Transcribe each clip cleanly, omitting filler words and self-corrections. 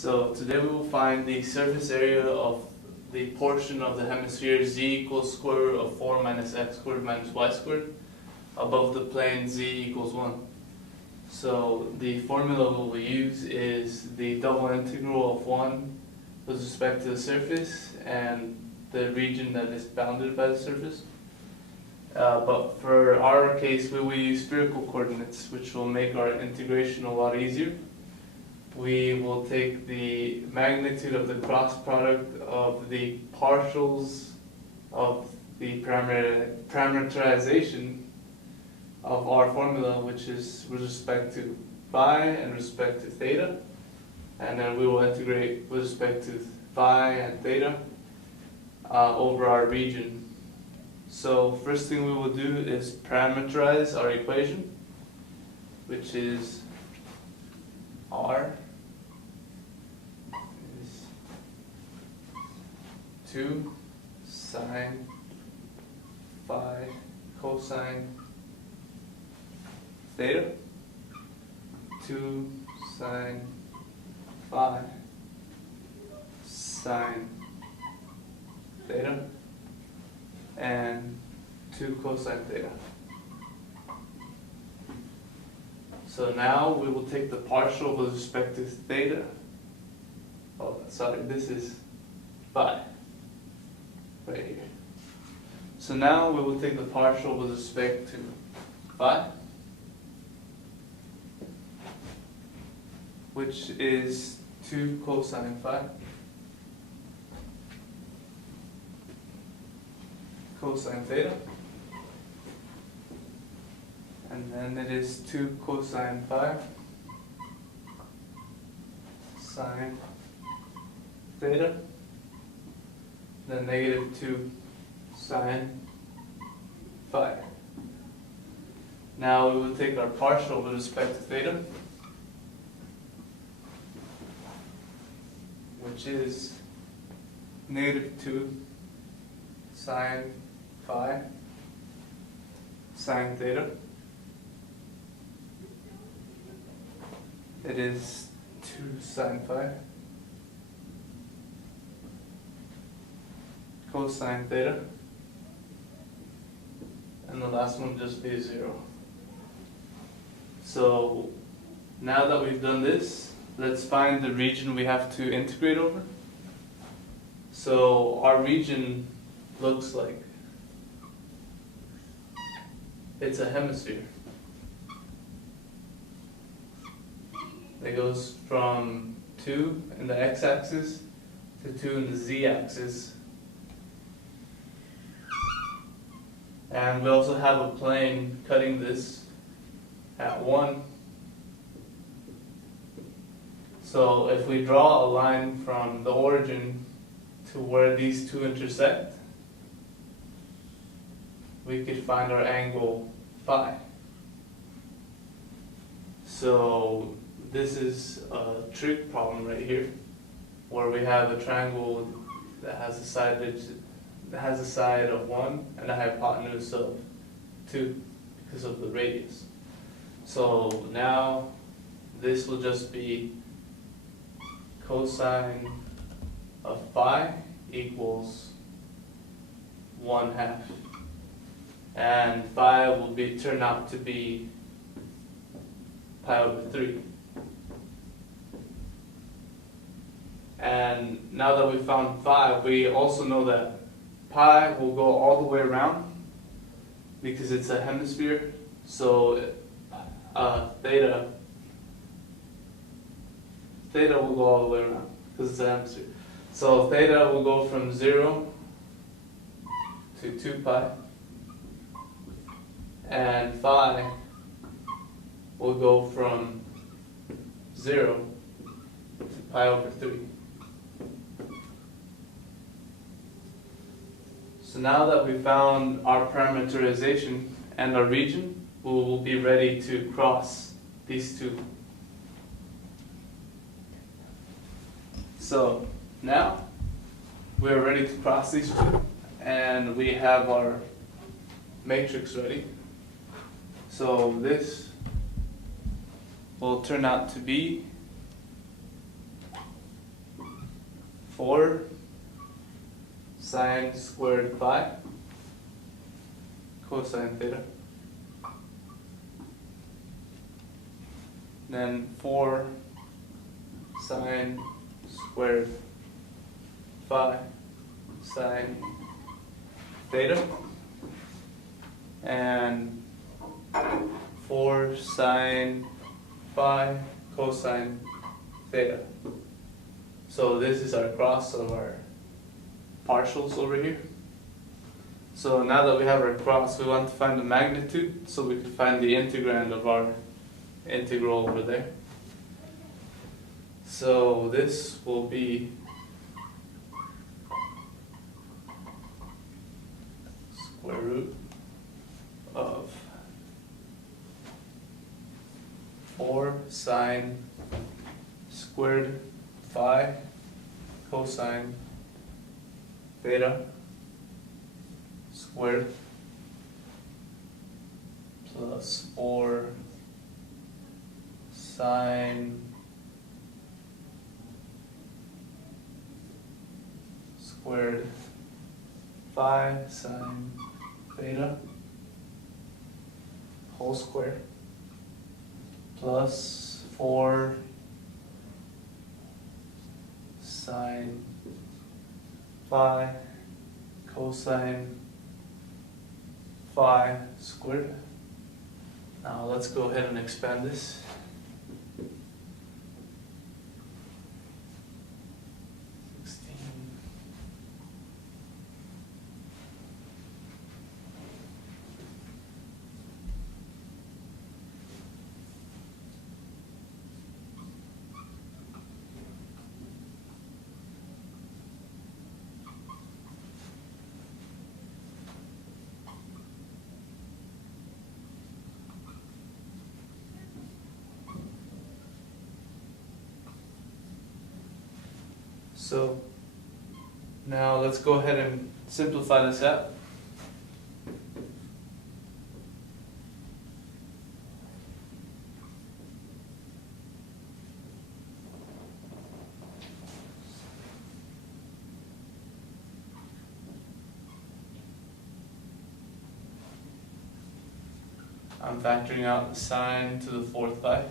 So today we will find the surface area of the portion of the hemisphere z equals square root of 4 minus x squared minus y squared above the plane z equals 1. So the formula we will use is the double integral of 1 with respect to the surface and the region that is bounded by the surface. But for our case we will use spherical coordinates, which will make our integration a lot easier. We will take the magnitude of the cross product of the partials of the parameterization of our formula, which is with respect to phi and respect to theta, and then we will integrate with respect to phi and theta over our region. So first thing we will do is parameterize our equation, which is r is 2 sine phi cosine theta, 2 sine phi sine theta, and 2 cosine theta. So now we will take the partial with respect to theta. Oh, sorry, this is phi right here. So now we will take the partial with respect to phi, which is 2 cosine phi cosine theta, and then it is 2 cosine phi sine theta, then negative 2 sine phi. Now we will take our partial with respect to theta, which is negative 2 sine phi sine theta. It is 2 sine phi cosine theta, and the last one will just be 0. So now that we've done this, let's find the region we have to integrate over. So our region looks like it's a hemisphere. It goes from 2 in the x-axis to 2 in the z-axis. And we also have a plane cutting this at 1. So if we draw a line from the origin to where these two intersect, we could find our angle phi. So this is a trig problem right here, where we have a triangle that has a side of 1 and a hypotenuse of 2 because of the radius. So now this will just be cosine of phi equals 1/2, and phi will turn out to be pi over 3. And now that we found phi, we also know that pi will go all the way around because it's a hemisphere. So theta will go all the way around because it's a hemisphere. So theta will go from 0 to 2 pi, and phi will go from 0 to pi over 3. So now that we found our parameterization and our region, we will be ready to cross these two. So now we are ready to cross these two, and we have our matrix ready. So this will turn out to be 4 sine squared phi cosine theta. Then 4 sine squared phi sine theta. And 4 sine phi cosine theta. So this is our cross of our partials over here. So now that we have our cross, we want to find the magnitude so we can find the integrand of our integral over there. So this will be square root of 4 sine squared phi cosine theta squared plus 4 sine squared phi sine theta whole square plus 4 sine phi cosine phi squared. Now let's go ahead and expand this. So now let's go ahead and simplify this out. I'm factoring out the sine to the 4th pi.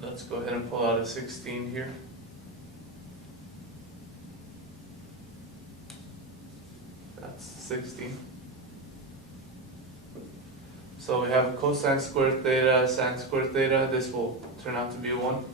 Let's go ahead and pull out a 16 here. That's 16. So we have cosine squared theta, sine squared theta. This will turn out to be 1.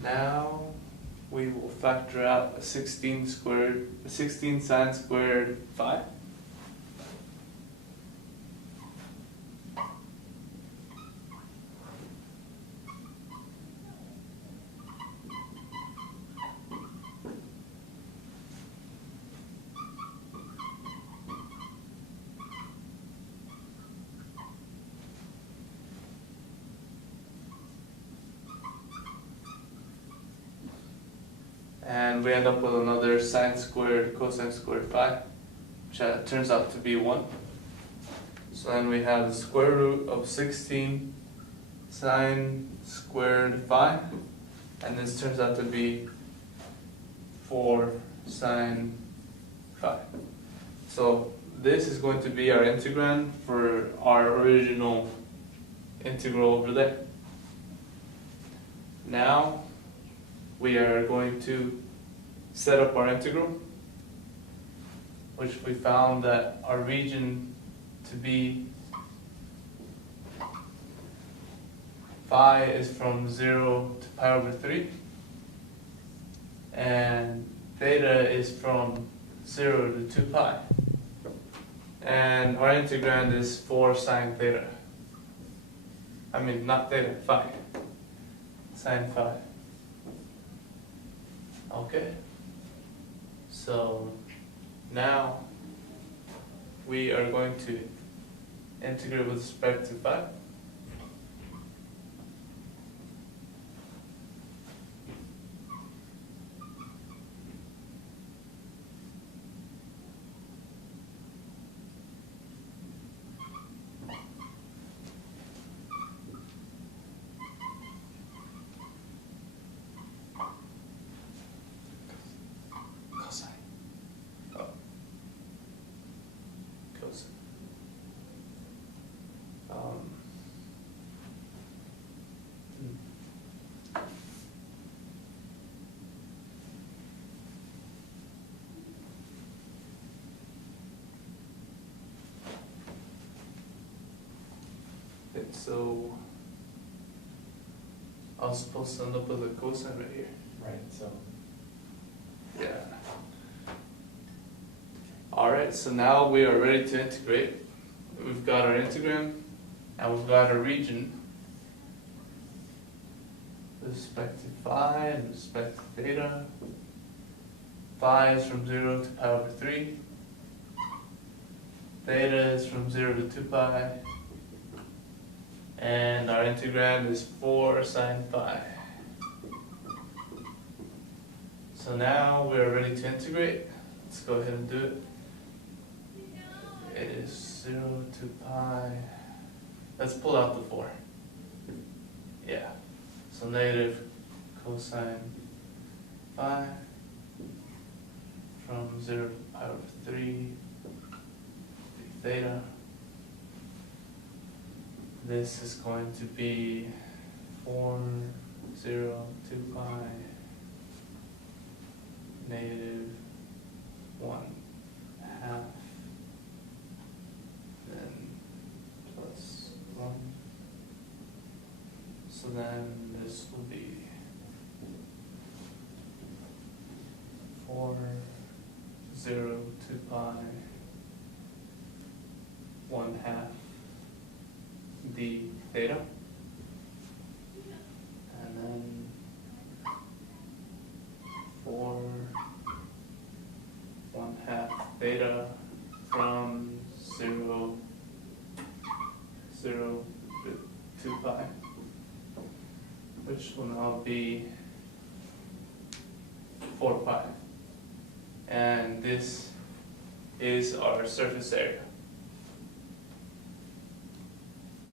Now we will factor out a 16 sine squared phi. And we end up with another sine squared cosine squared phi, which turns out to be 1. So then we have the square root of 16 sine squared phi, and this turns out to be 4 sine phi. So this is going to be our integrand for our original integral over there. Now we are going to set up our integral, which we found that our region to be phi is from 0 to pi over 3, and theta is from 0 to 2 pi. And our integrand is 4 sine theta. I mean, not theta, phi. Sine phi. Okay. So now we are going to integrate with respect to phi. Cosine. Oh. Cosine. And so I was supposed to end up with a cosine right here. Right, so Yeah. Alright, so now we are ready to integrate. We've got our integram and we've got our region with respect to phi and respect to theta. Phi is from 0 to pi over 3. Theta is from 0 to 2 pi. And our integrand is 4 sine phi. So now we're ready to integrate. Let's go ahead and do it. It is 0 to pi. Let's pull out the 4. Yeah. So negative cosine phi from 0 to pi over 3 theta. This is going to be 4, 0, 2 pi, negative 1 half, then plus 1. So then this will be 4, 0, 2 pi, 1 half d theta, and then 4, 1 half theta from 0, 0 to 2 pi, which will now be 4 pi. And this is our surface area.